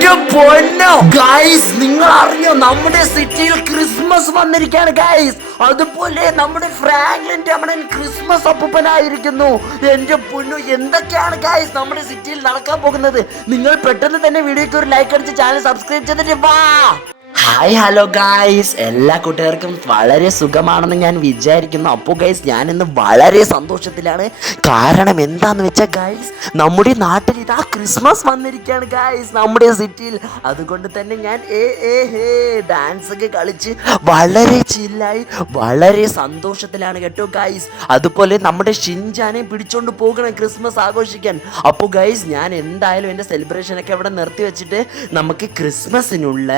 എന്റെ പൊന്നോ. ഗൈസ് നിങ്ങൾ അറിഞ്ഞോ നമ്മുടെ സിറ്റിയിൽ ക്രിസ്മസ് വന്നിരിക്കുകയാണ് ഗൈസ് അതുപോലെ നമ്മുടെ ഫ്രാങ്ക്ലിൻ രമണൻ ക്രിസ്മസ് അപ്പൂപ്പനായിരിക്കുന്നു. എന്റെ പൊന്നു എന്തൊക്കെയാണ് ഗൈസ് നമ്മുടെ സിറ്റിയിൽ നടക്കാൻ പോകുന്നത്? നിങ്ങൾ പെട്ടെന്ന് തന്നെ വീഡിയോക്ക് ഒരു ലൈക്ക് അടിച്ച് ചാനൽ സബ്സ്ക്രൈബ് ചെയ്തിട്ട് വാ. ഹായ് ഹലോ ഗായ്സ് എല്ലാ കൂട്ടുകാർക്കും വളരെ സുഖമാണെന്ന് ഞാൻ വിചാരിക്കുന്നു. അപ്പോൾ ഗൈസ് ഞാൻ ഇന്ന് വളരെ സന്തോഷത്തിലാണ്. കാരണം എന്താന്ന് വെച്ചാൽ ഗൈസ് നമ്മുടെ നാട്ടിൽ ഇതാ ക്രിസ്മസ് വന്നിരിക്കുകയാണ് ഗൈസ് നമ്മുടെ സിറ്റിയിൽ അതുകൊണ്ട് തന്നെ ഞാൻ ഏ ഏ ഹേ ഡാൻസ് ഒക്കെ കളിച്ച് വളരെ ചില്ലായി വളരെ സന്തോഷത്തിലാണ് കേട്ടോ ഗൈസ് അതുപോലെ നമ്മുടെ ഷിൻജാനെ പിടിച്ചോണ്ട് പോകണം ക്രിസ്മസ് ആഘോഷിക്കാൻ. അപ്പോൾ ഗൈസ് ഞാൻ എന്തായാലും എന്റെ സെലിബ്രേഷനൊക്കെ അവിടെ നിർത്തി വെച്ചിട്ട് നമുക്ക് ക്രിസ്മസിനുള്ള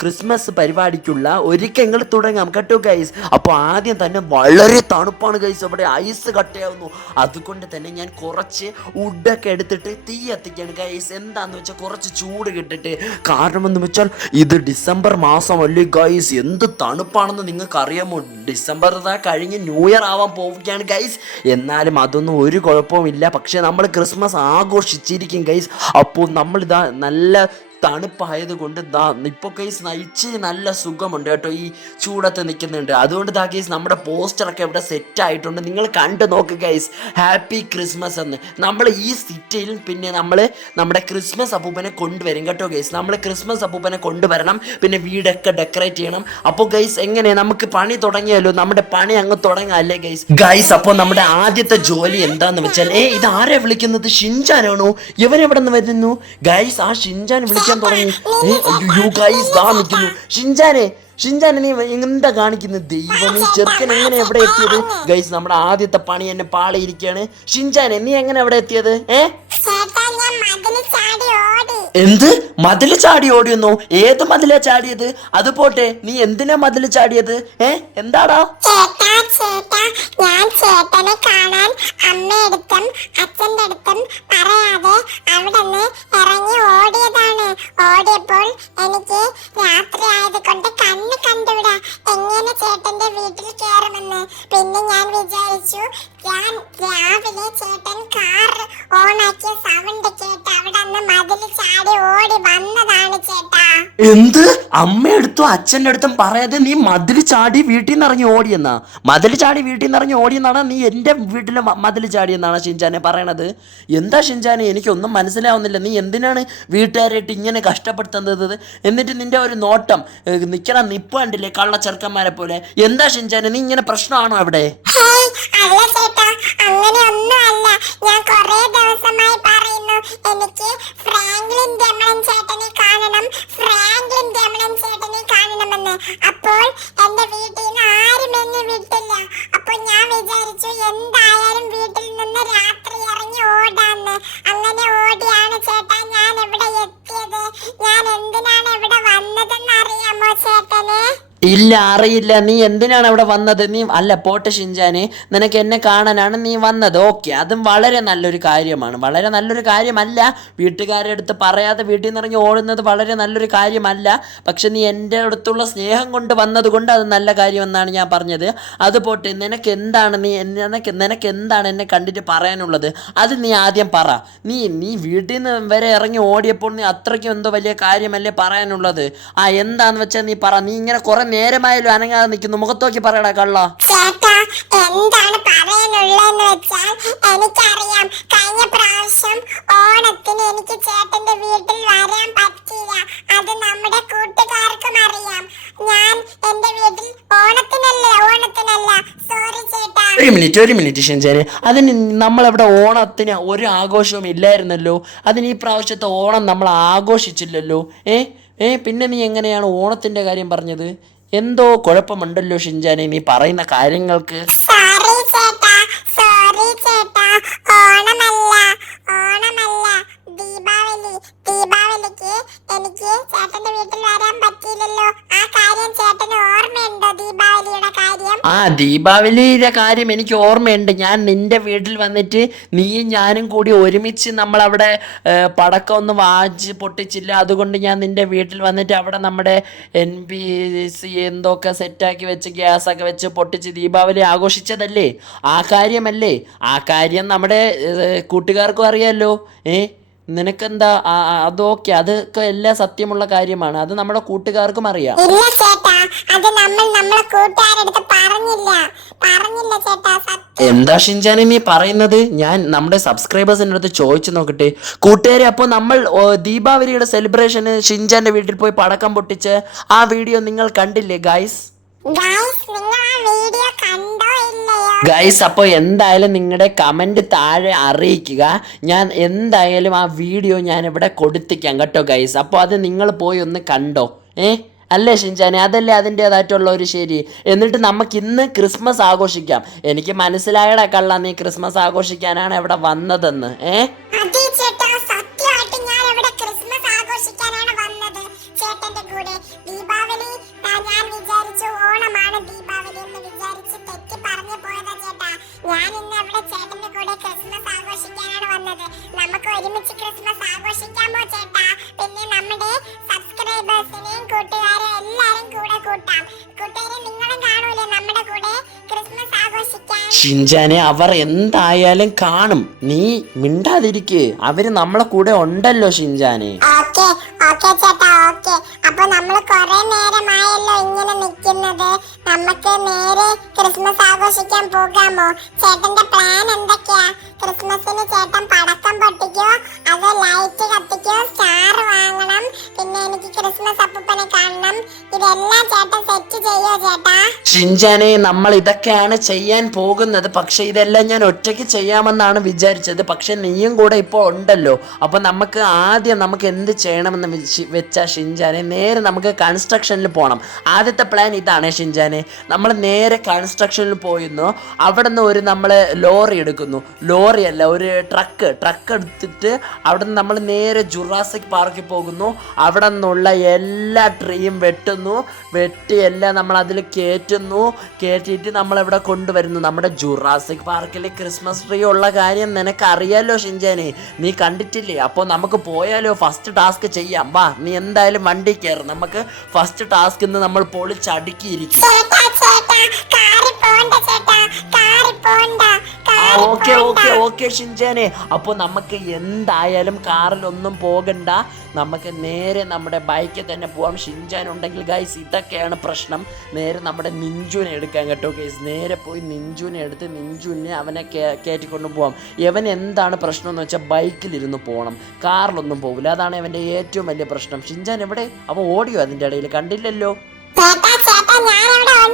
ക്രിസ്മസ് പരിപാടിക്കുള്ള ഒരുക്കങ്ങൾ തുടങ്ങാം. കേട്ടോ ഗൈസ് അപ്പോൾ ആദ്യം തന്നെ വളരെ തണുപ്പാണ് ഗൈസ് അവിടെ ഐസ് കട്ടയാവുന്നു അതുകൊണ്ട് തന്നെ ഞാൻ കുറച്ച് ഉഡൊക്കെ എടുത്തിട്ട് തീ കത്തിക്കാണ് ഗൈസ് എന്താണെന്ന് വെച്ചാൽ കുറച്ച് ചൂട് കിട്ടിട്ട്. കാരണമെന്ന് വെച്ചാൽ ഇത് ഡിസംബർ മാസമല്ലേ ഗൈസ് എന്ത് തണുപ്പാണെന്ന് നിങ്ങൾക്ക് അറിയാമോ ഡിസംബർ ഇതാ കഴിഞ്ഞ് ന്യൂ ഇയർ ആവാൻ പോവുകയാണ് ഗൈസ് എന്നാലും അതൊന്നും ഒരു കുഴപ്പവുമില്ല. പക്ഷേ നമ്മൾ ക്രിസ്മസ് ആഘോഷിച്ചിരിക്കും ഗൈസ് അപ്പോൾ നമ്മളിതാ നല്ല തണുപ്പായത് കൊണ്ട് ദാ ഇപ്പോൾ കേസ് ഇച്ചിരി നല്ല സുഖമുണ്ട് കേട്ടോ. ഈ ചൂടത്ത് നിൽക്കുന്നുണ്ട്. അതുകൊണ്ട് ദാ കേസ് നമ്മുടെ പോസ്റ്ററൊക്കെ ഇവിടെ സെറ്റ് ആയിട്ടുണ്ട്. നിങ്ങൾ കണ്ടു നോക്ക് കേസ് ഹാപ്പി ക്രിസ്മസ് എന്ന്. നമ്മൾ ഈ സിറ്റിയിൽ പിന്നെ നമ്മൾ നമ്മുടെ ക്രിസ്മസ് അപ്പൂപ്പനെ കൊണ്ടുവരും കേട്ടോ കേസ് നമ്മൾ ക്രിസ്മസ് അപ്പൂപ്പനെ കൊണ്ടുവരണം. പിന്നെ വീടൊക്കെ ഡെക്കറേറ്റ് ചെയ്യണം. അപ്പോൾ ഗൈസ് എങ്ങനെ? നമുക്ക് പണി തുടങ്ങിയല്ലോ. നമ്മുടെ പണി അങ്ങ് തുടങ്ങാം അല്ലേ ഗൈസ് ഗൈസ് അപ്പോൾ നമ്മുടെ ആദ്യത്തെ ജോലി എന്താന്ന് വെച്ചാൽ ഏ ഇത് ആരെ വിളിക്കുന്നത്? ഷിൻചാനാണോ ഇവൻ എവിടെ നിന്ന് വരുന്നു? ഗൈസ് ആ ഷിൻചാൻ വിളിക്കാൻ തുടങ്ങി യു ഗൈസ് ദാ നിൽക്കുന്നു ഷിൻജാനെ ഷിൻജാൻ നീ എന്താ കാണിക്കുന്നത് ദൈവമേ ചെറുക്കൻ എങ്ങനെ എവിടെ എത്തിയത്? ഗൈസ് നമ്മുടെ ആദ്യത്തെ പണി എന്നെ പാളിയിരിക്കുകയാണ് ഷിൻജാനെ നീ എങ്ങനെ എവിടെ എത്തിയത്? ഏ? എന്ത്? മതിൽ ചാടി ഓടിയുന്നു? ഏത് മതിലാ ചാടിയത്? അത് പോട്ടെ നീ എന്തിനാ മതിൽ ചാടിയത്? ഏ? എന്താടാ? ഞാൻ ചേട്ടനെ കാണാൻ അമ്മയടുത്തും അച്ഛന്റെ അടുത്തും പറയാതെ അവിടെ നിന്ന് എന്ത്? അമ്മയെടുത്തും അച്ഛന്റെ അടുത്തും പറയാതെ നീ മതിൽ ചാടി വീട്ടിൽ നിന്ന് ഇറങ്ങി ഓടിയെന്നാ? മതിൽ ചാടി വീട്ടിൽ നിന്ന് ഇറങ്ങി ഓടിയെന്നാണ് നീ എന്റെ വീട്ടിലെ മതിൽ ചാടിയെന്നാണ് ഷിൻചാനെ പറയണത്? എന്താ ഷിൻചാനെ എനിക്കൊന്നും മനസ്സിലാവുന്നില്ല. നീ എന്തിനാണ് വീട്ടുകാരായിട്ട് ഇങ്ങനെ കഷ്ടപ്പെടുത്തുന്നത്? എന്നിട്ട് നിന്റെ ഒരു നോട്ടം നിൽക്കണ നിപ്പ് കണ്ടില്ലേ കള്ള ചെറുക്കന്മാരെ പോലെ? എന്താ ഷിൻചാനെ നീ ഇങ്ങനെ പ്രശ്നമാണോ അവിടെ? ഹേയ്, ഒന്നുമല്ല ഞാൻ കുറേ ദിവസമായി പറയുന്നു എനിക്ക് ഫ്രാങ്ക്ലിൻ രമണൻ ചേട്ടനെ കാണണം ഫ്രാങ്ക്ലിൻ രമണൻ ചേട്ടനെ കാണണമെന്ന്. അപ്പോൾ എന്റെ വീട്ടിൽ നിന്ന് ആരും എന്നെ വിട്ടില്ല. അപ്പോൾ ഞാൻ വിചാരിച്ചു എന്തായാലും വീട്ടിൽ നിന്ന് രാത്രി ഇറങ്ങി ഓടാന്ന്. അങ്ങനെ ഓടിയാണ് ചേട്ടാ ഞാൻ ഇവിടെ എത്തിയത്. ഞാൻ എന്തിനാണ് ഇവിടെ വന്നതെന്ന് അറിയാമോ ചേട്ടന്? ഇല്ല അറിയില്ല. നീ എന്തിനാണ് അവിടെ വന്നത്? നീ അല്ല പോട്ടെ ഷിൻജാനെ. നിനക്ക് എന്നെ കാണാനാണ് നീ വന്നത്. ഓക്കെ അതും വളരെ നല്ലൊരു കാര്യമാണ്. വളരെ നല്ലൊരു കാര്യമല്ല. വീട്ടുകാരുടെ അടുത്ത് പറയാതെ വീട്ടിൽ നിന്ന് ഇറങ്ങി ഓടുന്നത് വളരെ നല്ലൊരു കാര്യമല്ല. പക്ഷെ നീ എന്റെ അടുത്തുള്ള സ്നേഹം കൊണ്ട് വന്നത് കൊണ്ട് അത് നല്ല കാര്യമെന്നാണ് ഞാൻ പറഞ്ഞത്. അത് പോട്ടെ നിനക്ക് എന്താണ് നീ നിനക്ക് നിനക്ക് എന്താണ് എന്നെ കണ്ടിട്ട് പറയാനുള്ളത്? അത് നീ ആദ്യം പറ. നീ നീ വീട്ടിൽ നിന്ന് വരെ ഇറങ്ങി ഓടിയപ്പോൾ നീ അത്രയ്ക്കും എന്തോ വലിയ കാര്യമല്ലേ പറയാനുള്ളത്? ആ എന്താന്ന് വെച്ചാൽ നീ പറ. നീ ഇങ്ങനെ കുറെ നേരമായാലും അനങ്ങാതെ നിൽക്കുന്നു. മുഖത്തോക്കി പറയടാ കള്ള. ചേട്ടാ എന്താണ് പറയാനുള്ളതെന്ന് വെച്ചാൽ എനിക്കറിയാം. കഴിഞ്ഞ പ്രാവശ്യം ഓണത്തിന് എനിക്ക് ചേട്ടന്റെ വീട്ടിൽ വരാൻ പറ്റില്ല അത് നമ്മുടെ കൂട്ടുകാർക്കും അറിയാം. ഞാൻ എന്റെ വീട്ടിൽ ഓണത്തിനല്ല ഓണത്തിനല്ല. സോറി ചേട്ടാ. ഒരു മിനിറ്റ് ഒരു മിനിറ്റ് ഷെൻജാന് അതിന് നമ്മളവിടെ ഓണത്തിന് ഒരു ആഘോഷവും ഇല്ലായിരുന്നല്ലോ. അതിന് ഈ പ്രാവശ്യത്തെ ഓണം നമ്മൾ ആഘോഷിച്ചില്ലല്ലോ. ഏ? ഏ? പിന്നെ നീ എങ്ങനെയാണ് ഓണത്തിന്റെ കാര്യം പറഞ്ഞത്? എന്തോ കുഴപ്പമുണ്ടല്ലോ ഷിൻജാനേം നീ പറയുന്ന കാര്യങ്ങൾക്ക്. എനിക്ക് ചേട്ടന്റെ വീട്ടിൽ വരാൻ പറ്റിയില്ലല്ലോ. ആ കാര്യം ചേട്ടന് ഓർമ്മയുണ്ടോ ദീപാവലിയുടെ ആ ദീപാവലിയുടെ കാര്യം എനിക്ക് ഓർമ്മയുണ്ട്. ഞാൻ നിന്റെ വീട്ടിൽ വന്നിട്ട് നീയും ഞാനും കൂടി ഒരുമിച്ച് നമ്മൾ അവിടെ പടക്കം ഒന്ന് വാച്ച് പൊട്ടിച്ചില്ല. അതുകൊണ്ട് ഞാൻ നിന്റെ വീട്ടിൽ വന്നിട്ട് അവിടെ നമ്മുടെ എൻ പി സി എന്തൊക്കെ സെറ്റാക്കി വെച്ച് ഗ്യാസൊക്കെ വെച്ച് പൊട്ടിച്ച് ദീപാവലി ആഘോഷിച്ചതല്ലേ? ആ കാര്യമല്ലേ? ആ കാര്യം നമ്മുടെ കൂട്ടുകാർക്കും അറിയാമല്ലോ ഏ? നിനക്കെന്താ അതൊക്കെ അതൊക്കെ എല്ലാം സത്യമുള്ള കാര്യമാണ്. അത് നമ്മുടെ കൂട്ടുകാർക്കും അറിയാം. ഇല്ല ചേട്ടാ അത് നമ്മൾ നമ്മളെ കൂട്ടുകാരെടുത്ത് പറഞ്ഞില്ല. പറഞ്ഞില്ല ചേട്ടാ സത്യം. എന്താ ഷിൻജാനെ നീ പറയുന്നത്? ഞാൻ നമ്മുടെ സബ്സ്ക്രൈബേഴ്സിന്റെ അടുത്ത് ചോദിച്ചു നോക്കട്ടെ. കൂട്ടുകാരെ അപ്പോൾ നമ്മൾ ഓ, ദീപാവലിയുടെ സെലിബ്രേഷന് ഷിൻജാന്റെ വീട്ടിൽ പോയി പടക്കം പൊട്ടിച്ച് ആ വീഡിയോ നിങ്ങൾ കണ്ടില്ലേ ഗൈസ് ഗൈസ് നിങ്ങൾ ആ ഗൈസ് അപ്പോൾ എന്തായാലും നിങ്ങളുടെ കമന്റ് താഴെ അറിയിക്കുക. ഞാൻ എന്തായാലും ആ വീഡിയോ ഞാൻ ഇവിടെ കൊടുത്തിക്കാം കേട്ടോ ഗൈസ് അപ്പോൾ അത് നിങ്ങൾ പോയി ഒന്ന് കണ്ടോ? ഏ? അല്ലേ ഷിൻചാനെ? അതല്ലേ അതിന്റേതായിട്ടുള്ള ഒരു ശരി. എന്നിട്ട് നമുക്ക് ഇന്ന് ക്രിസ്മസ് ആഘോഷിക്കാം. എനിക്ക് മനസ്സിലായടാ കള്ള നീ ക്രിസ്മസ് ആഘോഷിക്കാനാണ് ഇവിടെ വന്നതെന്ന്. ഏ? ഷിൻചാനെ അവർ എന്തായാലും കാണും. നീ മിണ്ടാതിരിക്ക്. അവർ നമ്മളെ കൂടെ ഉണ്ടല്ലോ ഷിൻചാനെ ഓക്കെ ഓക്കെ ചേട്ടാ ഓക്കെ. അപ്പൊ നമ്മൾ കൊറേ നേരമായല്ലോ ഇങ്ങനെ നിൽക്കുന്നത് നമുക്ക് നേരെ ക്രിസ്മസ് ആഘോഷിക്കാൻ പോകാമോ? ചേട്ടന്റെ പ്ലാൻ എന്തൊക്കെയാ? ക്രിസ്മസിന് ചേട്ടൻ പടക്കം പൊട്ടിക്കോ? അതോ ലൈറ്റ് കത്തിക്കോ? സ്റ്റാർ വാങ്ങണം? പിന്നെ എനിക്ക് ക്രിസ്മസ് അപ്പൂപ്പനെ കാണണം. ഇതെല്ലാം ചേട്ടൻ സെറ്റ് ചെയ്യോ ചേട്ടാ? ഷിൻജാനെ നമ്മൾ ഇതൊക്കെയാണ് ചെയ്യാൻ പോകുന്നത്. പക്ഷെ ഇതെല്ലാം ഞാൻ ഒറ്റയ്ക്ക് ചെയ്യാമെന്നാണ് വിചാരിച്ചത്. പക്ഷെ നീയും കൂടെ ഇപ്പോൾ ഉണ്ടല്ലോ. അപ്പോൾ നമുക്ക് ആദ്യം നമുക്ക് എന്ത് ചെയ്യണമെന്ന് വെച്ചാൽ വെച്ചാ ഷിൻചാനെ നേരെ നമുക്ക് കൺസ്ട്രക്ഷനിൽ പോകണം ആദ്യത്തെ പ്ലാൻ ഇതാണ് ഷിൻചാനെ നമ്മൾ നേരെ കൺസ്ട്രക്ഷനിൽ പോയിരുന്നു. അവിടെ നിന്ന് ഒരു നമ്മൾ ലോറി എടുക്കുന്നു. ലോറി അല്ല ഒരു ട്രക്ക് ട്രക്ക് എടുത്തിട്ട് അവിടെ നിന്ന് നമ്മൾ നേരെ ജുറാസിക് പാർക്കിൽ പോകുന്നു. അവിടെ നിന്നുള്ള എല്ലാ ട്രീയും വെട്ടുന്നു. വെട്ടി എല്ലാം നമ്മൾ അതിൽ കയറ്റുന്നു. കയറ്റിയിട്ട് നമ്മൾ ഇവിടെ കൊണ്ടുവരുന്നു. നമ്മുടെ ജുറാസിക് പാർക്കിൽ ക്രിസ്മസ് ട്രീ ഉള്ള കാര്യം നിനക്ക് അറിയാലോ ഷിൻജാനെ നീ കണ്ടിട്ടില്ലേ? അപ്പോൾ നമുക്ക് പോയാലോ? ഫസ്റ്റ് ടാസ്ക് ചെയ്യാം. വാ നീ എന്തായാലും വണ്ടി കയറും. നമുക്ക് ഫസ്റ്റ് ടാസ്ക് ഇന്ന് നമ്മൾ പൊളിച്ചടുക്കിയിരിക്കും ഓക്കെ ഓക്കെ ഓക്കെ ഷിൻജാനെ അപ്പോൾ നമുക്ക് എന്തായാലും കാറിലൊന്നും പോകണ്ട. നമുക്ക് നേരെ നമ്മുടെ ബൈക്കിൽ തന്നെ പോവാം. ഷിൻജാൻ ഉണ്ടെങ്കിൽ ഗൈസ് ഇതൊക്കെയാണ് പ്രശ്നം. നേരെ നമ്മുടെ നിഞ്ചുവിനെ എടുക്കാൻ കേട്ടോ ഗൈസ് നേരെ പോയി നിഞ്ചുവിനെ എടുത്ത് നിഞ്ചുവിനെ അവനെ കയറ്റിക്കൊണ്ട് പോവാം. ഇവൻ എന്താണ് പ്രശ്നം എന്ന് വെച്ചാൽ ബൈക്കിലിരുന്ന് പോകണം കാറിലൊന്നും പോകില്ല. അതാണ് അവന്റെ ഏറ്റവും വലിയ പ്രശ്നം. ഷിൻജാൻ എവിടെ? അവ ഓടിയോ അതിന്റെ ഇടയിൽ? കണ്ടില്ലല്ലോ.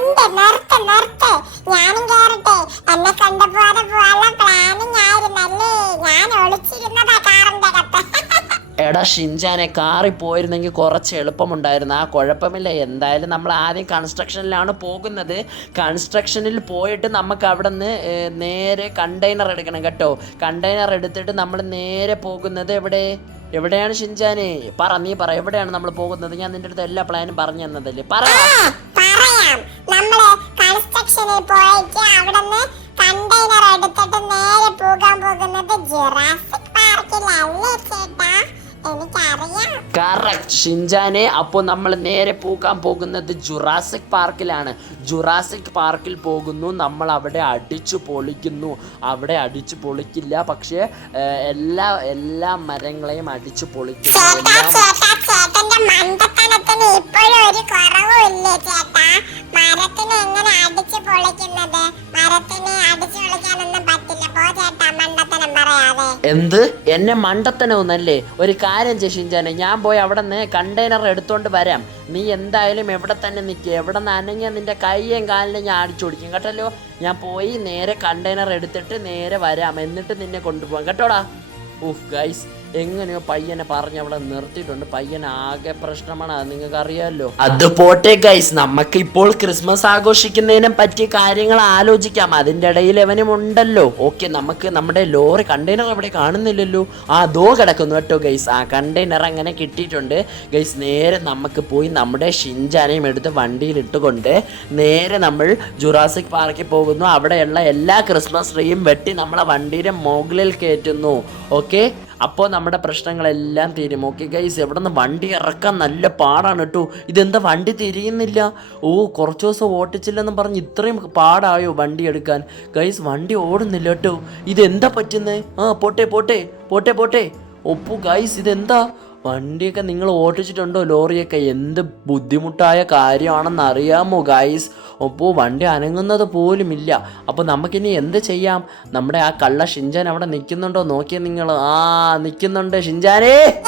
ഉണ്ട്. നിർത്ത് നിർത്ത്. ഞാനും കേറട്ടെ. എന്നെ കണ്ടുപോലെ പോകാനുള്ള പ്ലാനിങ് ആയിരുന്നല്ലേ ഞാൻ ഒളിച്ചിരുന്നതാ കാറിന്റെ അകത്ത്. എടാ ഷിൻജാനെ കാറി പോയിരുന്നെങ്കിൽ കുറച്ച് എളുപ്പമുണ്ടായിരുന്നു. ആ കുഴപ്പമില്ല. എന്തായാലും നമ്മൾ ആദ്യം കൺസ്ട്രക്ഷനിലാണ് പോകുന്നത്. കൺസ്ട്രക്ഷനിൽ പോയിട്ട് നമുക്ക് അവിടെ നിന്ന് നേരെ കണ്ടെയ്നർ എടുക്കണം കേട്ടോ. കണ്ടെയ്നർ എടുത്തിട്ട് നമ്മൾ നേരെ പോകുന്നത് എവിടെ? എവിടെയാണ് ഷിൻജാനെ? പറ നീ പറ. എവിടെയാണ് നമ്മൾ പോകുന്നത്? ഞാൻ നിന്റെ അടുത്ത് എല്ലാ പ്ലാനും പറഞ്ഞു തന്നതല്ലേ. പറ. പറയാം നമ്മൾ കൺസ്ട്രക്ഷനിൽ പോയിട്ട് അവിടുന്ന് കണ്ടെയ്നർ എടുത്തിട്ട് നേരെ പോകാൻ പോകുന്നത് ജുറാസിക് പാർക്കിലല്ലേ ചേട്ടാ? കറക്റ്റ് ഷിൻജാനെ അപ്പോൾ നമ്മൾ നേരെ പോകാൻ പോകുന്നത് ജുറാസിക് പാർക്കിലാണ് ജുറാസിക് പാർക്കിൽ പോകുന്നു. നമ്മൾ അവിടെ അടിച്ചു പൊളിക്കുന്നു. അവിടെ അടിച്ചു പൊളിക്കില്ല. പക്ഷേ എല്ലാ എല്ലാ മരങ്ങളെയും അടിച്ചു പൊളിക്കുന്നു. മരത്തിന് എങ്ങനെ അടിച്ചു പൊളിക്കുന്നത്? മരത്തിന് അടിച്ചു പൊളിക്കാനൊന്നും പറ്റില്ല. പോ ചേട്ടാ എന്ത്? എന്നെ മണ്ടത്തനവുന്നല്ലേ? ഒരു കാര്യം ചെയ്യ് ഞാൻ പോയി അവിടെ നിന്ന് കണ്ടെയ്നർ എടുത്തോണ്ട് വരാം. നീ എന്തായാലും എവിടെ തന്നെ നിൽക്കുക എവിടെ നിന്ന് അനങ്ങിയ നിന്റെ കൈയും കാലിനും ഞാൻ അടിച്ചു കൊടുക്കും. കേട്ടല്ലോ? ഞാൻ പോയി നേരെ കണ്ടെയ്നർ എടുത്തിട്ട് നേരെ വരാം. എന്നിട്ട് നിന്നെ കൊണ്ടുപോകാം കേട്ടോടാ? ഉഫ് ഗൈസ് എങ്ങനെയോ പയ്യനെ പറഞ്ഞ് അവിടെ നിർത്തിയിട്ടുണ്ട്. പയ്യൻ ആകെ പ്രശ്നമാണ് അത് നിങ്ങൾക്ക് അറിയാമല്ലോ അത് പോട്ടെ ഗൈസ് നമുക്ക് ഇപ്പോൾ ക്രിസ്മസ് ആഘോഷിക്കുന്നതിനെ പറ്റിയ കാര്യങ്ങൾ ആലോചിക്കാം. അതിന്റെ ഇടയിൽ അവനും ഉണ്ടല്ലോ. ഓക്കെ നമുക്ക് നമ്മുടെ ലോറി കണ്ടെയ്നർ അവിടെ കാണുന്നില്ലല്ലോ. ആ ദോ കിടക്കുന്നു കേട്ടോ ഗൈസ് ആ കണ്ടെയ്നർ അങ്ങനെ കിട്ടിയിട്ടുണ്ട്. ഗൈസ് നേരെ നമുക്ക് പോയി നമ്മുടെ ഷിൻചാനയും എടുത്ത് വണ്ടിയിൽ ഇട്ടുകൊണ്ട് നേരെ നമ്മൾ ജുറാസിക് പാർക്കിൽ പോകുന്നു. അവിടെയുള്ള എല്ലാ ക്രിസ്മസ് ട്രീയും വെട്ടി നമ്മളെ വണ്ടിയുടെ മുകളിൽ കയറ്റുന്നു. ഓക്കെ? അപ്പോൾ നമ്മുടെ പ്രശ്നങ്ങളെല്ലാം തീരും. ഓക്കെ ഗൈസ് എവിടെ നിന്ന് വണ്ടി ഇറക്കാൻ നല്ല പാടാണ് കേട്ടോ ഇതെന്താ വണ്ടി തിരിയുന്നില്ല? ഓ കുറച്ച് ദിവസം ഓട്ടിച്ചില്ലെന്ന് പറഞ്ഞ് ഇത്രയും പാടായോ വണ്ടി എടുക്കാൻ? ഗൈസ് വണ്ടി ഓടുന്നില്ല കേട്ടോ ഇതെന്താ പറ്റുന്നത് ആ പോട്ടെ പോട്ടെ പോട്ടെ പോട്ടെ. ഒപ്പു ഗൈസ് ഇതെന്താ? വണ്ടിയൊക്കെ നിങ്ങൾ ഓടിച്ചിട്ടുണ്ടോ? ലോറിയൊക്കെ എന്ത് ബുദ്ധിമുട്ടായ കാര്യമാണെന്ന് അറിയാമോ ഗൈസ് അപ്പോൾ വണ്ടി അനങ്ങുന്നത് പോലുമില്ല. അപ്പോൾ നമുക്കിനി എന്ത് ചെയ്യാം? നമ്മുടെ ആ കള്ള ഷിഞ്ചാൻ അവിടെ നിൽക്കുന്നുണ്ടോ? നോക്കിയാൽ നിങ്ങൾ. ആ നിൽക്കുന്നുണ്ട് ഷിഞ്ചാനേ.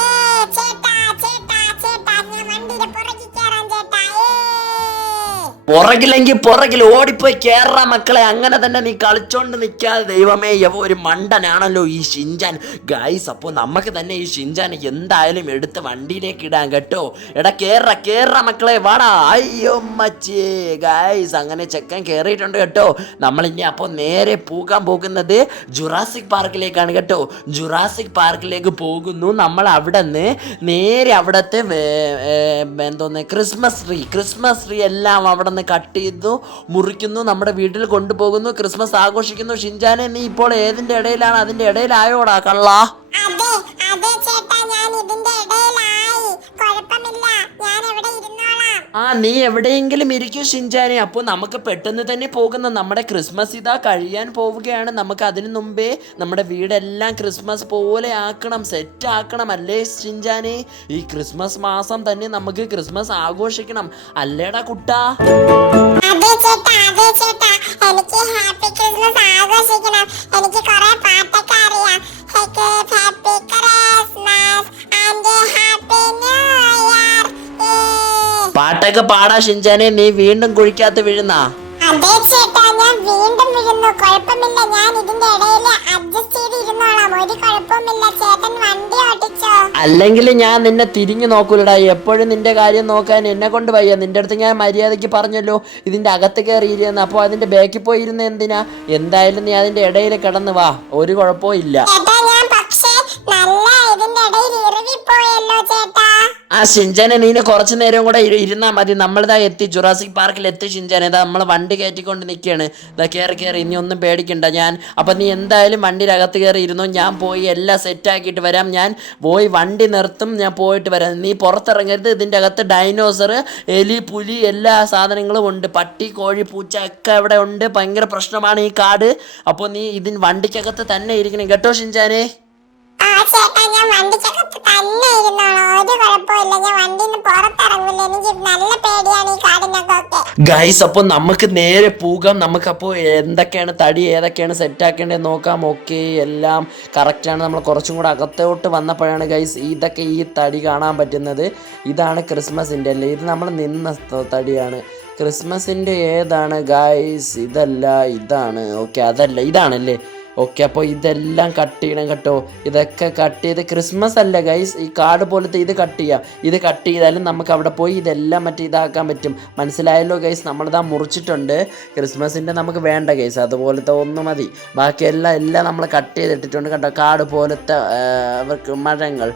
പുറകിലെങ്കിൽ പുറകിൽ ഓടിപ്പോയി കേറ മക്കളെ. അങ്ങനെ തന്നെ നീ കളിച്ചോണ്ട് നിൽക്കാതെ ദൈവമേ യവ ഒരു മണ്ടനാണല്ലോ ഈ ഷിഞ്ചാൻ ഗായ്സ് അപ്പോൾ നമുക്ക് തന്നെ ഈ ഷിഞ്ചാൻ എന്തായാലും എടുത്ത് വണ്ടിയിലേക്ക് ഇടാൻ കേട്ടോ. എടാ കേറ കേറ മക്കളെ വാടാ. അയ്യോ മച്ചേ ഗായ്സ് അങ്ങനെ ചെക്കൻ കയറിയിട്ടുണ്ട് കേട്ടോ. നമ്മളിനി അപ്പോൾ നേരെ പോകാൻ പോകുന്നത് ജുറാസിക് പാർക്കിലേക്കാണ് കേട്ടോ. ജുറാസിക് പാർക്കിലേക്ക് പോകുന്നു. നമ്മൾ അവിടെ നിന്ന് നേരെ അവിടുത്തെ എന്തോന്ന് ക്രിസ്മസ് ട്രീ. ക്രിസ്മസ് ട്രീ എല്ലാം അവിടെ നിന്ന് കട്ട് ചെയ്തു മുറിക്കുന്നു നമ്മുടെ വീട്ടിൽ കൊണ്ടുപോകുന്നു ക്രിസ്മസ് ആഘോഷിക്കുന്നു. ഷിൻജാനെ നീ ഇപ്പോൾ ഏതിന്റെ ഇടയിലാണ്? അതിന്റെ ഇടയിലായോടാ കള്ളാ. അതെ അതെ ചേട്ടാ ഞാൻ ഇതിന്റെ ആ നീ എവിടെയെങ്കിലും ഇരിക്കും ഷിൻജാനെ അപ്പോൾ നമുക്ക് പെട്ടെന്ന് തന്നെ പോകുന്ന നമ്മുടെ ക്രിസ്മസ് ഇതാ കഴിയാൻ പോവുകയാണ്. നമുക്ക് അതിനു മുമ്പേ നമ്മുടെ വീടെല്ലാം ക്രിസ്മസ് പോലെ ആക്കണം സെറ്റ് ആക്കണം അല്ലേ ഷിൻജാനെ ഈ ക്രിസ്മസ് മാസം തന്നെ നമുക്ക് ക്രിസ്മസ് ആഘോഷിക്കണം. അല്ലേടാ കുട്ടാ? എനിക്ക് ഹാപ്പി ക്രിസ്മസ് ആഘോഷിക്കണം. പാട്ടൊക്കെ പാടാ ഷിൻചാനെ നീ വീണ്ടും കുഴിക്കാത്ത വീഴുന്നാ. അതെ ചേട്ടാ ഞാൻ വീണ്ടും വീഴുന്നു. കുഴപ്പമില്ല ഞാൻ ഇതിന്റെ ഇടയിൽ അഡ്ജസ്റ്റ് ചെയ്ത് ഇരുന്നോളാം ഒരു കുഴപ്പമില്ല ചേട്ടൻ വണ്ടി ഓടിച്ചോ. അല്ലെങ്കിൽ ഞാൻ നിന്നെ തിരിഞ്ഞു നോക്കൂലടാ. എപ്പോഴും നിന്റെ കാര്യം നോക്കാൻ എന്നെ കൊണ്ട് വയ്യ. നിന്റെ അടുത്ത് ഞാൻ മര്യാദയ്ക്ക് പറഞ്ഞല്ലോ ഇതിന്റെ അകത്ത് കയറിയിരുന്ന് അപ്പോൾ അതിന്റെ ബാക്കിൽ പോയിരുന്ന എന്തിനാ? എന്തായാലും നീ അതിന്റെ ഇടയിൽ കിടന്ന് വാ. ഒരു കുഴപ്പവും ഇല്ല. ചേട്ടാ ഞാൻ പക്ഷേ നല്ല ആ ഷിൻജാനെ നീ കുറച്ച് നേരം കൂടെ ഇരുന്നാൽ ഇരുന്നാ മതി. നമ്മളിതാ എത്തി. ജുറാസിക് പാർക്കിൽ എത്തി ഷിൻജാനെ ഇതാ നമ്മൾ വണ്ടി കയറ്റിക്കൊണ്ട് നിൽക്കുകയാണ് ഇതാ കയറി കയറി ഇനി ഒന്നും പേടിക്കണ്ട ഞാൻ. അപ്പം നീ എന്തായാലും വണ്ടിയിലകത്ത് കയറി ഇരുന്നു. ഞാൻ പോയി എല്ലാം സെറ്റാക്കിയിട്ട് വരാം. ഞാൻ പോയി വണ്ടി നിർത്തും. ഞാൻ പോയിട്ട് വരാം. നീ പുറത്തിറങ്ങരുത്. ഇതിന്റെ അകത്ത് ഡൈനോസർ എലി പുലി എല്ലാ സാധനങ്ങളും ഉണ്ട്. പട്ടി കോഴി പൂച്ച ഒക്കെ അവിടെ ഉണ്ട്. ഭയങ്കര പ്രശ്നമാണ് ഈ കാട്. അപ്പോൾ നീ ഇതിന് വണ്ടിക്കകത്ത് തന്നെ ഇരിക്കണം. കേട്ടോ ഷിൻജാനെ ആ ചേട്ടാ ഞാൻ വണ്ടിക്കകത്ത് തന്നെ ഇരുന്നോളാം ഒരു കുഴപ്പമില്ല ഞാൻ വണ്ടിന്ന് പുറത്തിറങ്ങില്ല എനിക്ക് നല്ല പേടിയാണ് ഈ കാടിനൊക്കെ ഗൈസ് അപ്പോൾ നമുക്ക് നേരെ പോകാം. നമുക്കപ്പോൾ എന്തൊക്കെയാണ് തടി ഏതൊക്കെയാണ് സെറ്റ് ആക്കേണ്ടത് നോക്കാം. ഓക്കെ എല്ലാം കറക്റ്റാണ് നമ്മൾ കുറച്ചും കൂടെ അകത്തോട്ട് വന്നപ്പോഴാണ് ഗൈസ് ഇതൊക്കെ ഈ തടി കാണാൻ പറ്റുന്നത്. ഇതാണ് ക്രിസ്മസിന്റെ അല്ലേ? ഇത് നമ്മൾ നിന്ന തടിയാണ്. ക്രിസ്മസിന്റെ ഏതാണ് ഗൈസ് ഇതല്ല ഇതാണ്. ഓക്കെ അതല്ല ഇതാണല്ലേ? ഓക്കെ അപ്പോൾ ഇതെല്ലാം കട്ട് ചെയ്യണം കേട്ടോ. ഇതൊക്കെ കട്ട് ചെയ്ത് ക്രിസ്മസ് അല്ല ഗൈസ് ഈ കാർഡ് പോലത്തെ ഇത് കട്ട് ചെയ്യാം. ഇത് കട്ട് ചെയ്താലും നമുക്ക് അവിടെ പോയി ഇതെല്ലാം മറ്റേ ഇതാക്കാൻ പറ്റും. മനസ്സിലായല്ലോ ഗൈസ് നമ്മളിതാ മുറിച്ചിട്ടുണ്ട്. ക്രിസ്മസിന്റെ നമുക്ക് വേണ്ട ഗൈസ് അതുപോലത്തെ ഒന്ന് മതി. ബാക്കി എല്ലാം എല്ലാം നമ്മൾ കട്ട് ചെയ്തിട്ടിട്ടുണ്ട് കേട്ടോ. കാട് പോലത്തെ മരങ്ങൾ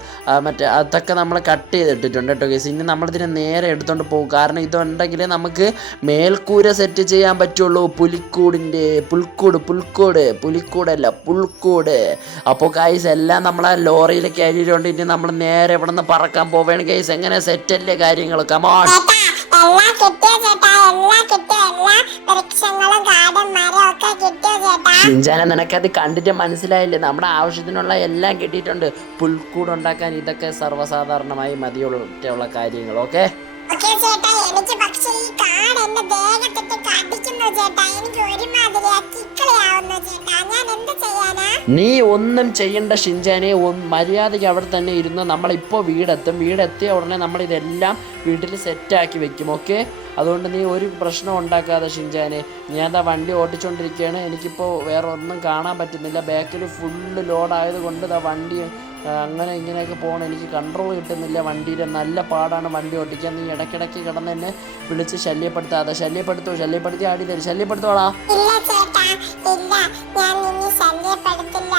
മറ്റേ അതൊക്കെ നമ്മൾ കട്ട് ചെയ്തിട്ടിട്ടുണ്ട് കേട്ടോ ഗൈസ് ഇനി നമ്മളിതിനെ നേരെ എടുത്തുകൊണ്ട് പോകും. കാരണം ഇതുണ്ടെങ്കിൽ നമുക്ക് മേൽക്കൂര സെറ്റ് ചെയ്യാൻ പറ്റുള്ളൂ. പുലിക്കൂടിന്റെ പുൽക്കൂട് പുൽക്കൂട് പുലിക്കൂടല്ല പുൽക്കൂട്. അപ്പോൾ ഗൈസ് എല്ലാം നമ്മളെ ലോറിയിൽ കയറിയിട്ടുണ്ട് ഇനി നമ്മൾ നേരെ ഇവിടെ നിന്ന് പറക്കാൻ പോവുകയാണ്. ഗൈസ് എങ്ങനെ സെറ്റല്ലേ കാര്യങ്ങൾ കമോൺ എല്ലാം കിട്ടിയോ ചേട്ടാ? എല്ലാം കിട്ടിയോ? എല്ലാ വൃക്ഷങ്ങളും കാടും മരവും ഒക്കെ കിട്ടിയോ ചേട്ടാ? നിനക്കത് കണ്ടിട്ട് മനസ്സിലായില്ലേ? നമ്മുടെ ആവശ്യത്തിനുള്ള എല്ലാം കിട്ടിയിട്ടുണ്ട്. പുൽക്കൂട് ഉണ്ടാക്കാൻ ഇതൊക്കെ സർവസാധാരണമായി മതിയുള്ള കാര്യങ്ങൾ ഓക്കെ ഓക്കെ ചേട്ടാ എനിക്ക് കാട് എന്റെ ദേഹത്തിട്ട് കടിക്കുന്നു ചേട്ടാ. എനിക്ക് ഒരുമാതിരി കിക്കളിയാവുന്നു ചേട്ടാ. ഞാൻ എന്ത് ചെയ്യാനാ? നീ ഒന്നും ചെയ്യണ്ട ഒന്ന് മര്യാദയ്ക്ക് അവിടെ തന്നെ ഇരുന്ന് നമ്മളിപ്പോൾ വീടെത്തും. വീടെത്തിയ ഉടനെ നമ്മൾ ഇതെല്ലാം വീട്ടിൽ സെറ്റാക്കി വെക്കും. ഓക്കെ അതുകൊണ്ട് നീ ഒരു പ്രശ്നം ഉണ്ടാക്കാതെ ഷിൻജാനെ. ഞാൻ ആ വണ്ടി ഓടിച്ചുകൊണ്ടിരിക്കുകയാണ് എനിക്കിപ്പോൾ വേറെ ഒന്നും കാണാൻ പറ്റുന്നില്ല. ബാക്കിൽ ഫുള്ള് ലോഡായത് കൊണ്ട് ദാ വണ്ടി അങ്ങനെ ഇങ്ങനെയൊക്കെ പോകണം എനിക്ക് കൺട്രോൾ കിട്ടുന്നില്ല വണ്ടിയുടെ. നല്ല പാടാണ് വണ്ടി ഓടിക്കാൻ. നീ ഇടയ്ക്കിടയ്ക്ക് കിടന്ന് എന്നെ വിളിച്ച് ശല്യപ്പെടുത്താതെ ശല്യപ്പെടുത്തോ ശല്യപ്പെടുത്തി ആടി തരും. ശല്യപ്പെടുത്തോളാ. ഇല്ല ചേട്ടാ ഇല്ല. ഞാൻ നിന്നെ ശല്യപ്പെടുത്തില്ല.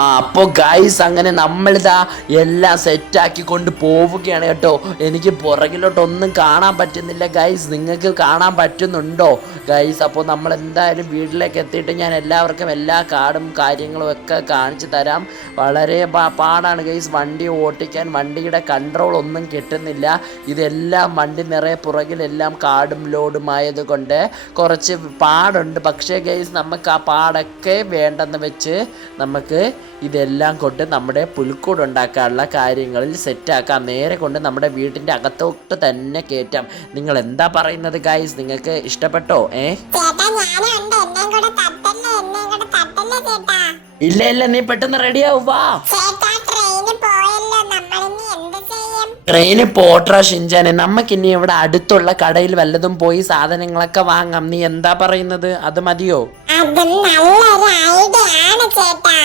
ആ അപ്പോൾ ഗൈസ് അങ്ങനെ നമ്മളിതാ എല്ലാം സെറ്റാക്കി കൊണ്ട് പോവുകയാണ് കേട്ടോ. എനിക്ക് പുറകിലോട്ടൊന്നും കാണാൻ പറ്റുന്നില്ല ഗൈസ് നിങ്ങൾക്ക് കാണാൻ പറ്റുന്നുണ്ടോ? ഗൈസ് അപ്പോൾ നമ്മൾ എന്തായാലും വീട്ടിലേക്ക് എത്തിയിട്ട് ഞാൻ എല്ലാവർക്കും എല്ലാ കാർഡും കാര്യങ്ങളും ഒക്കെ കാണിച്ചു തരാം. വളരെ പാടാണ് ഗൈസ് വണ്ടി ഓടിക്കാൻ വണ്ടിയുടെ കൺട്രോൾ ഒന്നും കിട്ടുന്നില്ല. ഇതെല്ലാം വണ്ടി നിറയെ പുറകിലെല്ലാം കാർഡും ലോഡും ആയതുകൊണ്ട് കുറച്ച് പാടുണ്ട്. പക്ഷേ ഗൈസ് നമുക്ക് ആ പാടൊക്കെ വേണ്ടെന്ന് വെച്ച് നമുക്ക് ഇതെല്ലാം കൊണ്ട് നമ്മുടെ പുൽക്കൂട് ഉണ്ടാക്കാനുള്ള കാര്യങ്ങളിൽ സെറ്റാക്കാം. നേരെ കൊണ്ട് നമ്മുടെ വീട്ടിന്റെ അകത്തോട്ട് തന്നെ കയറ്റാം. നിങ്ങൾ എന്താ പറയുന്നത് ഗൈസ് നിങ്ങൾക്ക് ഇഷ്ടപ്പെട്ടോ? ഏ? ഇല്ല ഇല്ല നീ പെട്ടെന്ന് റെഡിയാവും വാ. ട്രെയിന് പോയല്ലോ. ഷിഞ്ചാനെ നമുക്ക് ഇനി പോട്രാ ഇവിടെ അടുത്തുള്ള കടയിൽ വല്ലതും പോയി സാധനങ്ങളൊക്കെ വാങ്ങാം. നീ എന്താ പറയുന്നത്? അത് മതിയോ? അതും നല്ലൊരു ഐഡിയ ചേട്ടാ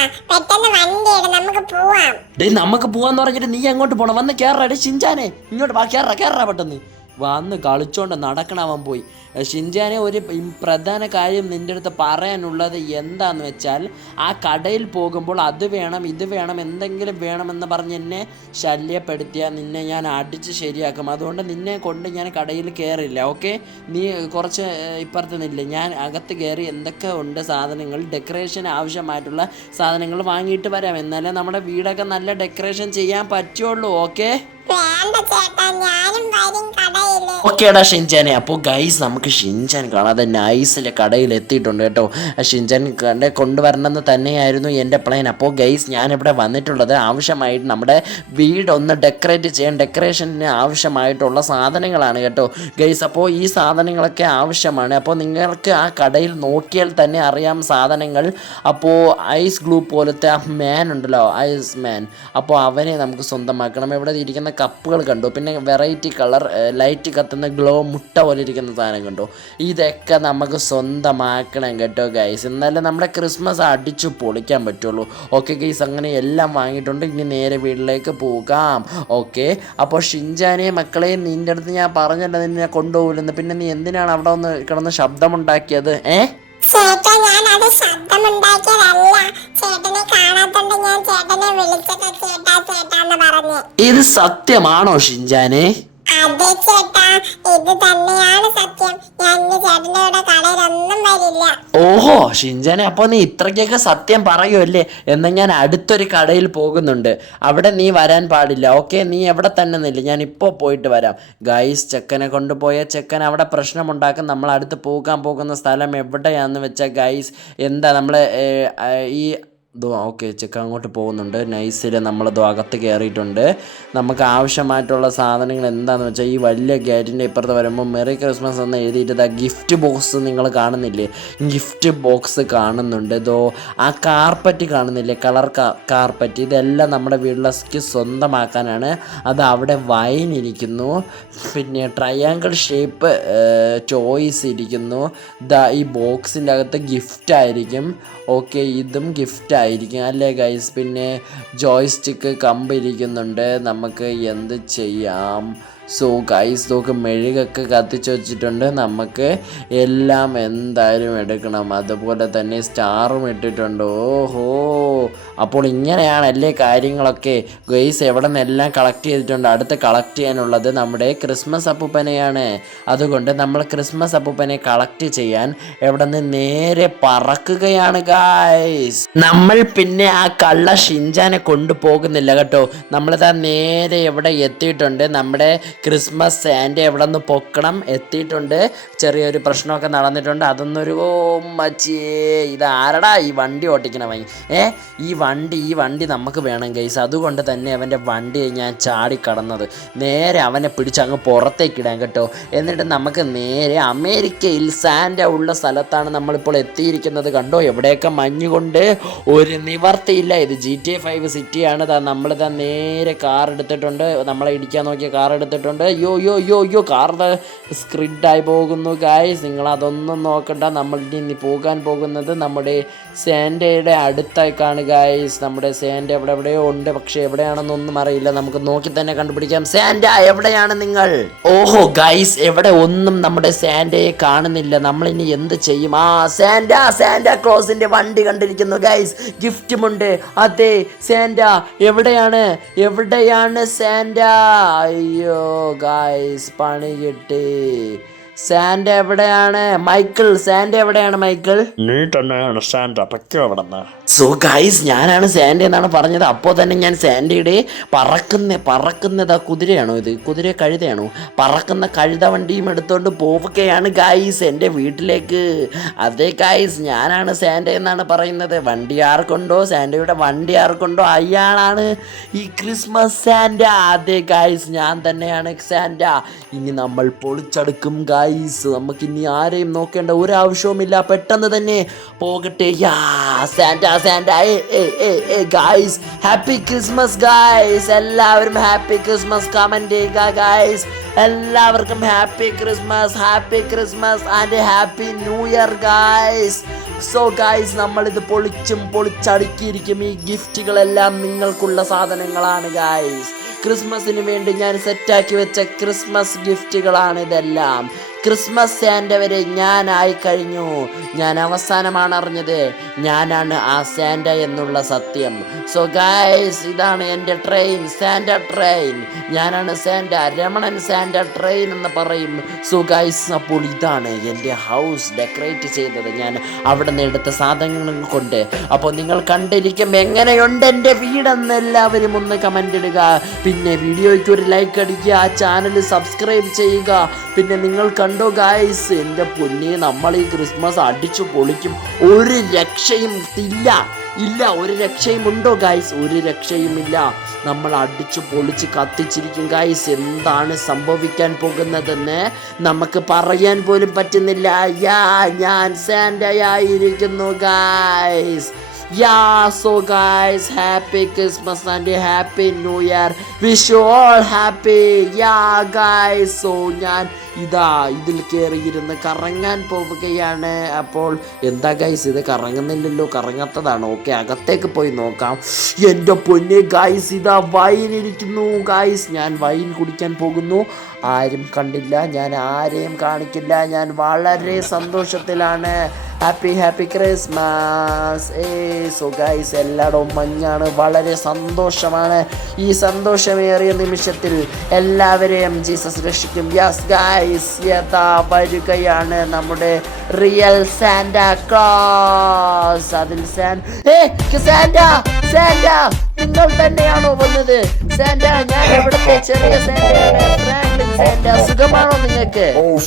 വണ്ടി നമുക്ക് നമുക്ക് പോവാന്ന് പറഞ്ഞിട്ട് നീ എങ്ങോട്ട് പോണം. വന്ന് കേറടി ഷിൻജാനെ. ഇങ്ങോട്ട് വാ കേറ കേറ പെട്ടെന്ന്. വന്ന് കളിച്ചോണ്ട് നടക്കണവൻ പോയി. ഷിൻജാനെ ഒരു പ്രധാന കാര്യം നിന്റെ അടുത്ത് പറയാനുള്ളത് എന്താന്ന് വെച്ചാൽ ആ കടയിൽ പോകുമ്പോൾ അത് വേണം ഇത് വേണം എന്തെങ്കിലും വേണമെന്ന് പറഞ്ഞ് എന്നെ ശല്യപ്പെടുത്തിയാൽ നിന്നെ ഞാൻ അടിച്ച് ശരിയാക്കും. അതുകൊണ്ട് നിന്നെ കൊണ്ട് ഞാൻ കടയിൽ കയറില്ല ഓക്കെ? നീ കുറച്ച് ഇപ്പുറത്ത് നില്ല. ഞാൻ അകത്ത് കയറി എന്തൊക്കെ ഉണ്ട് സാധനങ്ങൾ ഡെക്കറേഷൻ ആവശ്യമായിട്ടുള്ള സാധനങ്ങൾ വാങ്ങിയിട്ട് വരാം. എന്നാലേ നമ്മുടെ വീടൊക്കെ നല്ല ഡെക്കറേഷൻ ചെയ്യാൻ പറ്റുള്ളൂ ഓക്കെ? ഓക്കേടാ ഷിൻചാനെ. അപ്പോൾ ഗൈസ് നമുക്ക് ഷിൻചാൻ കാണാതെ നൈസിലെ കടയിൽ എത്തിയിട്ടുണ്ട് കേട്ടോ. ഷിൻചാൻ കണ്ട കൊണ്ടുവരണമെന്ന് തന്നെയായിരുന്നു എന്റെ പ്ലാൻ അപ്പോൾ ഗൈസ് ഞാനിവിടെ വന്നിട്ടുള്ളത് ആവശ്യമായിട്ട് നമ്മുടെ വീടൊന്ന് ഡെക്കറേറ്റ് ചെയ്യാൻ ഡെക്കറേഷന് ആവശ്യമായിട്ടുള്ള സാധനങ്ങളാണ് കേട്ടോ. ഗൈസ് അപ്പോൾ ഈ സാധനങ്ങളൊക്കെ ആവശ്യമാണ്. അപ്പോൾ നിങ്ങൾക്ക് ആ കടയിൽ നോക്കിയാൽ തന്നെ അറിയാം സാധനങ്ങൾ. അപ്പോൾ ഐസ് ഗ്ലൂ പോലത്തെ ആ മാൻ ഉണ്ടല്ലോ ഐസ് മാൻ അപ്പോൾ അവനെ നമുക്ക് സ്വന്തമാക്കണം. ഇവിടെ ഇരിക്കുന്ന കപ്പുകൾ കണ്ടു. പിന്നെ വെറൈറ്റി കളർ ലൈറ്റ് കത്തുന്ന ഗ്ലോ മുട്ട പോലെ ഇരിക്കുന്ന സാധനം കണ്ടു. ഇതൊക്കെ നമുക്ക് സ്വന്തമാക്കണം കേട്ടോ ഗൈസ് എന്നാലേ നമ്മുടെ ക്രിസ്മസ് അടിച്ചു പൊളിക്കാൻ പറ്റുള്ളൂ. ഓക്കെ ഗൈസ് അങ്ങനെ എല്ലാം വാങ്ങിയിട്ടുണ്ട്. ഇനി നേരെ വീട്ടിലേക്ക് പോകാം. ഓക്കെ അപ്പോൾ ഷിൻജാനെ മക്കളെ നിന്റെ അടുത്ത് ഞാൻ പറഞ്ഞല്ലോ നിന്നെ കൊണ്ടുപോകില്ലെന്ന് പിന്നെ നീ എന്തിനാണ് അവിടെ ഒന്ന് കിടന്ന് ശബ്ദമുണ്ടാക്കിയത്? ഏ? ചേട്ടാ ഞാൻ അത് ശബ്ദമുണ്ടാക്കിയതല്ല. ചേട്ടനെ കാണാത്തോണ്ട് ഞാൻ ചേട്ടനെ വിളിച്ചത് ചേട്ടാ ചേട്ടാന്ന് പറഞ്ഞു. ഇത് സത്യമാണോ ഷിൻജാനെ അതെ ചേട്ടാ ഇത് തന്നെയാണ് സത്യം. ഞാൻ ചേട്ടന്റെ കൂടെ കടയിലൊന്നും വരില്ല. ഓഹോ ഷിൻജാനെ അപ്പോൾ നീ ഇത്രയ്ക്കൊക്കെ സത്യം പറയുമല്ലേ എന്നാൽ ഞാൻ അടുത്തൊരു കടയിൽ പോകുന്നുണ്ട്. അവിടെ നീ വരാൻ പാടില്ല ഓക്കെ? നീ എവിടെ തന്നെ നില്ല. ഞാൻ ഇപ്പോൾ പോയിട്ട് വരാം. ഗൈസ് ചെക്കനെ കൊണ്ടുപോയ ചെക്കൻ അവിടെ പ്രശ്നമുണ്ടാക്കും. നമ്മൾ അടുത്ത് പോകാൻ പോകുന്ന സ്ഥലം എവിടെയാണെന്ന് വെച്ചാൽ ഗൈസ് എന്താ നമ്മൾ ഈ ദോ ഓക്കെ ചെക്ക് അങ്ങോട്ട് പോകുന്നുണ്ട്. നൈസിൽ നമ്മൾ അകത്ത് കയറിയിട്ടുണ്ട് നമുക്ക് ആവശ്യമായിട്ടുള്ള സാധനങ്ങൾ എന്താണെന്ന് വെച്ചാൽ ഈ വലിയ ഗേറ്റിന്റെ ഇപ്പുറത്ത് വരുമ്പോൾ മെറി ക്രിസ്മസ് എന്ന് എഴുതിയിട്ട് ആ ഗിഫ്റ്റ് ബോക്സ് നിങ്ങൾ കാണുന്നില്ലേ? ഗിഫ്റ്റ് ബോക്സ് കാണുന്നുണ്ട്. ഇതോ ആ കാർപ്പറ്റ് കാണുന്നില്ലേ? Colour carpet. ഇതെല്ലാം നമ്മുടെ വീട്ടിലേക്ക് സ്വന്തമാക്കാനാണ്. അത് അവിടെ വൈൻ ഇരിക്കുന്നു. പിന്നെ ട്രയാങ്കിൾ ഷേപ്പ് ചോയ്സ് ഇരിക്കുന്നു. ദാ ഈ ബോക്സിന്റെ അകത്ത് ഗിഫ്റ്റ് ആയിരിക്കും. ഓക്കെ ഇതും ഗിഫ്റ്റ് ആയിരിക്കും അല്ലേ ഗൈസ് പിന്നെ ജോയ്സ്റ്റിക്ക് കമ്പ് ഇരിക്കുന്നുണ്ട്. നമുക്ക് എന്ത് ചെയ്യാം? സോ ഗൈസ് നോക്ക് മെഴുകൊക്കെ കത്തിച്ച് വെച്ചിട്ടുണ്ട്. നമുക്ക് എല്ലാം എന്തായാലും എടുക്കണം. അതുപോലെ തന്നെ സ്റ്റാറും ഇട്ടിട്ടുണ്ട്. ഓഹോ. അപ്പോൾ ഇങ്ങനെയാണല്ലേ കാര്യങ്ങളൊക്കെ ഗൈസ് എവിടെ നിന്നെല്ലാം കളക്ട് ചെയ്തിട്ടുണ്ട്. അടുത്ത് കളക്ട് ചെയ്യാനുള്ളത് നമ്മുടെ ക്രിസ്മസ് അപ്പൂപ്പനെയാണ്. അതുകൊണ്ട് നമ്മൾ ക്രിസ്മസ് അപ്പൂപ്പനെ കളക്ട് ചെയ്യാൻ എവിടെ നിന്ന് നേരെ പറക്കുകയാണ് ഗൈസ് നമ്മൾ പിന്നെ ആ കള്ള ഷിൻജാനെ കൊണ്ടുപോകുന്നില്ല കേട്ടോ. നമ്മളിതാ നേരെ എവിടെ എത്തിയിട്ടുണ്ട്? നമ്മുടെ ക്രിസ്മസ് സാന്റെ എവിടെ നിന്ന് പൊക്കണം എത്തിയിട്ടുണ്ട്. ചെറിയൊരു പ്രശ്നമൊക്കെ നടന്നിട്ടുണ്ട്. അതൊന്നൊരു ഇത് ആരടാ ഈ വണ്ടി ഓട്ടിക്കണവൻ ഏ ഈ വണ്ടി ഈ വണ്ടി നമുക്ക് വേണം ഗൈസ്. അതുകൊണ്ട് തന്നെ അവന്റെ വണ്ടി ഞാൻ ചാടിക്കടന്നത്. നേരെ അവനെ പിടിച്ച് അങ്ങ് പുറത്തേക്ക് ഇടാൻ കേട്ടോ. എന്നിട്ട് നമുക്ക് നേരെ അമേരിക്കയിൽ സാൻഡ ഉള്ള സ്ഥലത്താണ് നമ്മളിപ്പോൾ എത്തിയിരിക്കുന്നത്. കണ്ടോ എവിടെയൊക്കെ മഞ്ഞുകൊണ്ട് ഒരു നിവർത്തിയില്ല. ഇത് ജി ടി എ ഫൈവ് സിറ്റിയാണ് നമ്മൾ നമ്മളിതാ നേരെ കാർ എടുത്തിട്ടുണ്ട്. നമ്മളെ ഇടിക്കാൻ നോക്കിയ കാർ എടുത്തിട്ടുണ്ട്. യോ യോ യോ യോ കാറിന്റെ സ്ക്രിഡായി പോകുന്നു ഗായ്സ് നിങ്ങൾ അതൊന്നും നോക്കണ്ട. നമ്മൾ ഇനി പോകാൻ പോകുന്നത് നമ്മുടെ സാൻഡയുടെ അടുത്തേക്കാണ് ഗായ്സ് നമ്മുടെ സാൻഡ എവിടെ എവിടെയോ ഉണ്ട്. പക്ഷെ എവിടെയാണെന്നൊന്നും അറിയില്ല. നമുക്ക് നോക്കി തന്നെ കണ്ടുപിടിക്കാം. സാൻഡ എവിടെയാണ് നിങ്ങൾ? ഓഹോ ഗൈസ് എവിടെ ഒന്നും നമ്മുടെ സാൻഡയെ കാണുന്നില്ല. നമ്മൾ ഇനി എന്ത് ചെയ്യും? ആ സാൻഡ സാൻഡ ക്ലോസിന്റെ വണ്ടി കണ്ടിരിക്കുന്നു ഗൈസ് ഗിഫ്റ്റുമുണ്ട് അതെ സാൻഡ എവിടെയാണ്? എവിടെയാണ് സാൻഡ അയ്യോ. ഗൈസ് പണി കിട്ടി സാൻഡ എവിടെയാണ്? മൈക്കിൾ സാൻഡ എവിടെയാണ് മൈക്കിൾ? നീ തന്നെയാണ് സാന്റ പറ്റോ അവിടെ സോ ഗൈസ് ഞാനാണ് സാൻഡ എന്നാണ് പറഞ്ഞത്. അപ്പോൾ തന്നെ ഞാൻ സാന്റയുടെ പറക്കുന്ന പറക്കുന്നത് കുതിരയാണോ ഇത്? കുതിര കഴുതയാണോ? പറക്കുന്ന കഴുത വണ്ടിയും എടുത്തോണ്ട് പോവുകയാണ് ഗൈസ് എന്റെ വീട്ടിലേക്ക്. അതെ ഗൈസ് ഞാനാണ് സാൻഡ എന്നാണ് പറയുന്നത്. വണ്ടി ആർക്കുണ്ടോ? സാൻഡയുടെ വണ്ടി ആർക്കുണ്ടോ? അയാളാണ് ഈ ക്രിസ്മസ് സാൻഡ. അതെ ഗൈസ് ഞാൻ തന്നെയാണ് സാൻഡ. ഇനി നമ്മൾ പൊളിച്ചടുക്കും ഗൈസ് നമുക്ക് ഇനി ആരെയും നോക്കേണ്ട ഒരു ആവശ്യവുമില്ല പെട്ടെന്ന് തന്നെ പോകട്ടെ. ഗൈസ് ഹാപ്പി ക്രിസ്മസ് ഗൈസ് എല്ലാവരും ഹാപ്പി ക്രിസ്മസ് കമന്റ് ചെയ്യുക ഗൈസ് എല്ലാവർക്കും happy Christmas happy Christmas and happy new year guys so guys നമ്മളിത് പൊളിച്ചും പൊളിച്ചടുക്കിയിരിക്കും. ഈ ഗിഫ്റ്റുകളെല്ലാം നിങ്ങൾക്കുള്ള സാധനങ്ങളാണ് ഗൈസ് ക്രിസ്മസിന് വേണ്ടി ഞാൻ സെറ്റാക്കി വെച്ച ക്രിസ്മസ് ഗിഫ്റ്റുകളാണ് ഇതെല്ലാം. ക്രിസ്മസ് സാന്റ വരെ ഞാനായി കഴിഞ്ഞു. ഞാൻ അവസാനമാണ് അറിഞ്ഞത് ഞാനാണ് ആ സാന്റ എന്നുള്ള സത്യം. സോ ഗൈസ് ഇതാണ് എന്റെ ട്രെയിൻ സാന്റ ട്രെയിൻ ഞാനാണ് സാന്റ രമണൻ സാന്റ ട്രെയിൻ എന്ന് പറയും. സോ ഗൈസ് അപ്പോൾ ഇതാണ് എന്റെ ഹൗസ് ഡെക്കറേറ്റ് ചെയ്തത് ഞാൻ അവിടെ നിന്ന് എടുത്ത സാധനങ്ങൾ കൊണ്ട്. അപ്പോൾ നിങ്ങൾ കണ്ടിരിക്കും എങ്ങനെയുണ്ട് എന്റെ വീടെന്ന് എല്ലാവരും ഒന്ന് കമന്റ് ഇടുക. പിന്നെ വീഡിയോയ്ക്ക് ഒരു ലൈക്ക് അടിക്കുക ആ ചാനൽ സബ്സ്ക്രൈബ് ചെയ്യുക. പിന്നെ നിങ്ങൾ കണ്ടോ ഗായ്സ് എന്റെ പൊന്നെ നമ്മൾ ഈ ക്രിസ്മസ് അടിച്ചു പൊളിക്കും. ഒരു രക്ഷയും ഇല്ല. ഇല്ല ഒരു രക്ഷയും ഉണ്ടോ ഗായ്സ് ഒരു രക്ഷയും ഇല്ല നമ്മൾ അടിച്ചു പൊളിച്ച് കത്തിച്ചിരിക്കും ഗായ്സ് എന്താണ് സംഭവിക്കാൻ പോകുന്നതെന്ന് നമുക്ക് പറയാൻ പോലും പറ്റുന്നില്ല. യാ ഞാൻ സാൻഡയായിരിക്കുന്നു guys Yeah, so guys, happy Christmas and happy New Year. Wish you all happy. Yeah, guys. So ഞാൻ ഇതാ ഇതിൽ കയറിയിരുന്ന് കറങ്ങാൻ പോവുകയാണ്. അപ്പോൾ എന്താ ഗൈസ് ഇത് കറങ്ങുന്നില്ലല്ലോ കറങ്ങാത്തതാണ്. ഓക്കെ അകത്തേക്ക് പോയി നോക്കാം. എന്റെ പൊന്നെ ഗൈസ് ഇതാ വൈൻ ഇരിക്കുന്നു ഗൈസ് ഞാൻ വൈൻ കുടിക്കാൻ പോകുന്നു. ആരും കണ്ടില്ല ഞാൻ ആരെയും കാണിക്കില്ല. ഞാൻ വളരെ സന്തോഷത്തിലാണ്. ഹാപ്പി ഹാപ്പി ക്രിസ്മസ് ഏ സോ ഗൈസ് എല്ലായിടവും മഞ്ഞാണ്. വളരെ സന്തോഷമാണ്. ഈ സന്തോഷമേറിയ നിമിഷത്തിൽ എല്ലാവരെയും ജീസസ് രക്ഷിക്കും. യെസ് ഗൈസ് യഥാ വരികയാണ് നമ്മുടെ റിയൽ സാന്റ ക്ലോസ് അതിൽ നിങ്ങൾ തന്നെയാണോ വന്നത് സുഖമാണോ നിങ്ങൾക്ക് Oh,